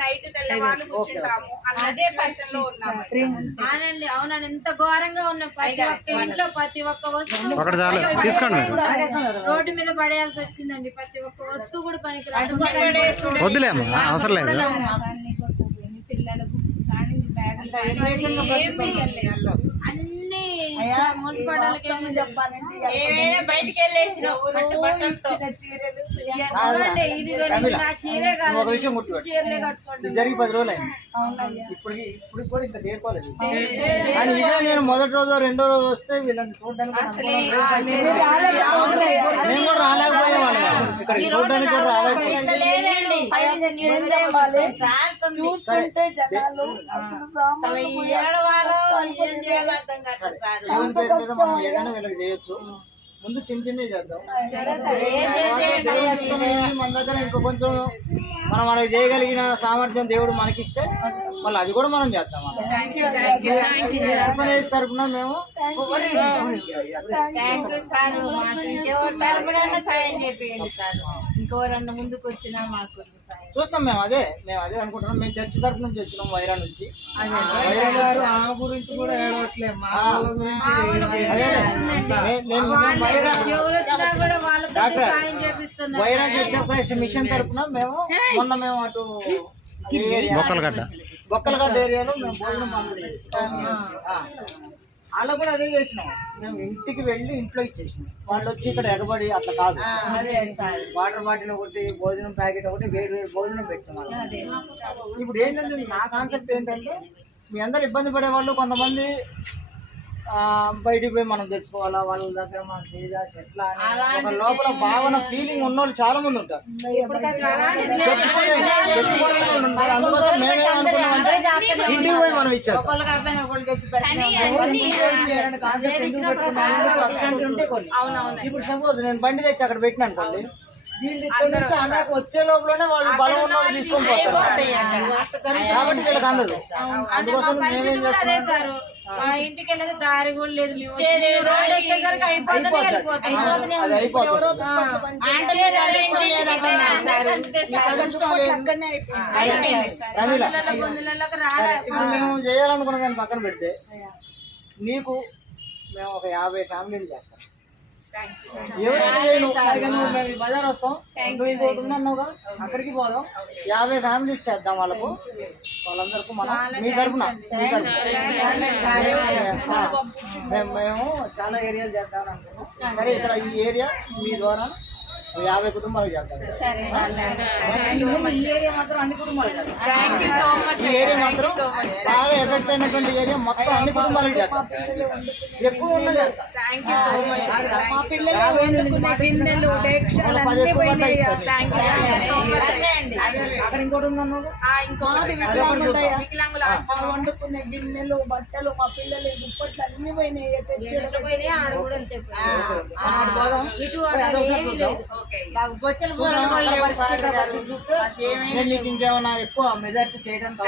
Night తెల్లవాళ్ళు కూర్చుంటాము. అదే పరిస్థితిలో ఉన్నాము. అవునండి అవునండి ఎంత ఘోరంగా ఉన్న ప్రతి ఒక్క ఇంట్లో ప్రతి ఒక్క వస్తువు రోడ్డు మీద పడేయాల్సి వచ్చిందండి. ప్రతి ఒక్క వస్తువు కూడా పనికిరాదు. అవసరం లేదు. పిల్లల బుక్స్ కానీ బ్యాగులు అన్ని మున్సిపాలిటీకి బయటికి వెళ్ళేసి నా చీరే కాదు చీరలే కట్టుకోండి. జరిగి 10 రోజులు అయింది. ఇప్పుడు కూడా ఇంకా తీరుకోలేదు. కానీ ఇదే నేను మొదటి రోజు రెండో రోజు వస్తే వీళ్ళని చూడడానికి నేను కూడా రాలేకపోయేవాళ్ళు. ఇక్కడ చూడడానికి కూడా రాలేకపోయింది. చూస్తుంటే జనాలు మనం ఏదైనా వీళ్ళకి చేయొచ్చు. ముందు చిన్న చిన్నవి చేద్దాం. మన దగ్గర ఇంకా కొంచెం మనం వాళ్ళకి చేయగలిగిన సామర్థ్యం దేవుడు మనకిస్తే మళ్ళీ అది కూడా మనం చేద్దాం. తరఫున మేము ఇంకెవరన్నా ముందుకు వచ్చినా మాకు చూస్తాం. మేము అదే అనుకుంటున్నాం. మేము చర్చి తరఫు నుంచి వచ్చినాం, వైరా నుంచి. వైరా గారు ఆ గురించి కూడా ఏడవట్లేదు. వైరా చర్చ్ ఆపరేషన్ మిషన్ తరఫున మేము మొన్న అటు బొక్కలగడ్డ ఏరియాలో మేము భోజనం పంపిణీ చేసినాం. అలా కూడా అదే చేసినాం. మేము ఇంటికి వెళ్ళి ఇంట్లో ఇచ్చేసినాం. వాళ్ళు వచ్చి ఇక్కడ ఎగబడి అట్లా కాదు. వాటర్ బాటిల్ ఒకటి, భోజనం ప్యాకెట్ ఒకటి, వేడి భోజనం పెట్టినాం. ఇప్పుడు ఏంటంటే నా కాన్సెప్ట్ ఏంటంటే మీ అందరు ఇబ్బంది పడేవాళ్ళు కొంతమంది బయటికి పోయి మనం తెచ్చుకోవాలా, వాళ్ళ దగ్గర మనం చేయాల్సి ఎట్లా ఒక లోపల భావన ఫీలింగ్ ఉన్నోళ్ళు చాలా మంది ఉంటారు. అందుకోసం మేమేమనుకున్నామంటే ఇంటికి పోయి మనం ఇచ్చాం. ఇప్పుడు సపోజ్ నేను బండి తెచ్చి అక్కడ పెట్టిన అనుకోండి, వీళ్ళు ఇక్కడ నుంచి అన్నకు వచ్చే లోపలనే వాళ్ళు బలం ఉన్న వాళ్ళు తీసుకొని పోతారు. కాబట్టి వీళ్ళకి అందదు. అందుకోసం మేమేం చేస్తాం, ఇంటికి వెళ్ళేది దారి కూడా లేదు. మేము చేయాలనుకున్న దాన్ని పక్కన పెడితే నీకు మేము ఒక 50 ఫ్యామిలీలు చేస్తాం. ఎవరైనా మేము బజార్ వస్తాం, నువ్వు ఇంకోటి ఉన్నావుగా అక్కడికి పోదాం, 50 ఫ్యామిలీస్ చేద్దాం. వాళ్ళందరికీ మనం మీ తరఫున మేము చాలా ఏరియాలు చేద్దామని అనుకున్నాం. సరే ఇక్కడ ఈ ఏరియా మీ ద్వారా 50 కుటుంబాలు చేద్దాం. ఈ ఏరియా మాత్రం అన్ని కుటుంబాలు చేద్దాం. ఈ ఏరియా మాత్రం బాగా ఎఫెక్ట్ అయినటువంటి ఏరియా మొత్తం అన్ని కుటుంబాలకు చేద్దాం. ఎక్కువ ఉన్న చేద్దాం. అక్కడ ఇంకోటి ఉందన్నా వండుకునే గిన్నెలు, బట్టలు, మా పిల్లలు దుప్పట్లు అన్ని పోయినాయి. ఇంకేమన్నా ఎక్కువ మెజార్టీ చేయడానికి